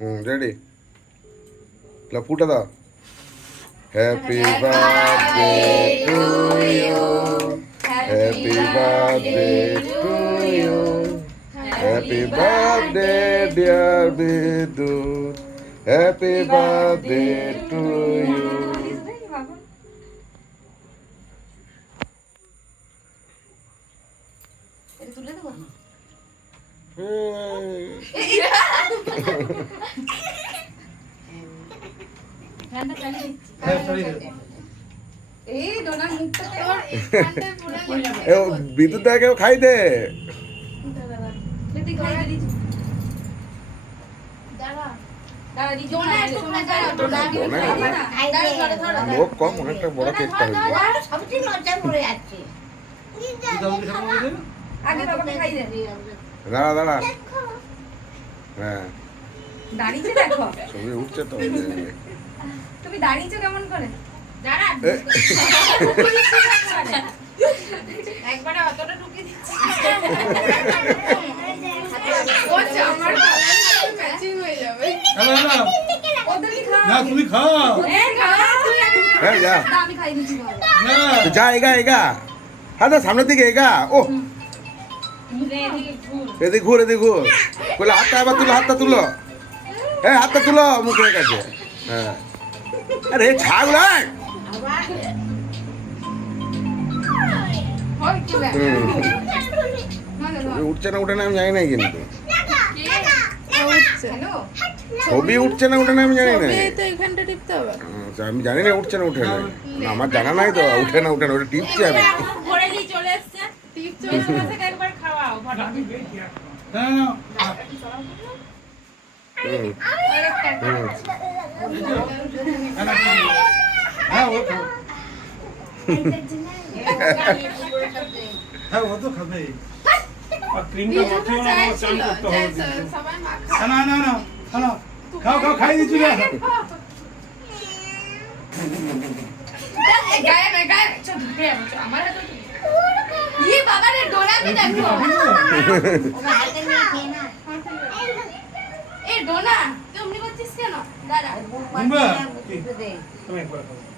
ready ফুটা দাও happy birthday to you happy birthday to you happy birthday dear Bidyut happy birthday to you তুলে দেবো বিদ্যুৎ দাকেও খাই দে লোক কম অনেকটা বড় কেকটা দাঁড়া দাঁড়া হ্যাঁ দাঁড়িয়েছে দেখো ছবি উঠছে তো তুমি দাঁড়িয়েছো কেমন করে দাঁড়া একবারে অতটা ঢুকিয়ে দিচ্ছি আমার ম্যাচিং হয়ে যাবে না তুমি খাও হ্যাঁ যা আমি খাই দিচ্ছি না যা এগা এগা হ্যাঁ তো সামনের দিকে এগা ও এদিকে ঘুর বলে হাতটা এবার তুলো হাতটা তুলো হ্যাঁ হাতটা তুলো মুখের কাছে হ্যাঁ আরে ছাগল উঠছে না উঠে না আমি জানি না কিন্তু ছবি উঠছে না উঠে না আমি জানি না আমি জানি না উঠছে না উঠে না আমার জানা নাই তো উঠে না ওটা টিপছি আমি হ্যাঁ ও তো খাবে ক্রিমটা মাখিয়ে না চান করতে হবে না না না না খাও খাও খাই দিচ্ছি না ডোনা তুই অমনি করছিস কেন দাঁড়া তুমি একবার খাও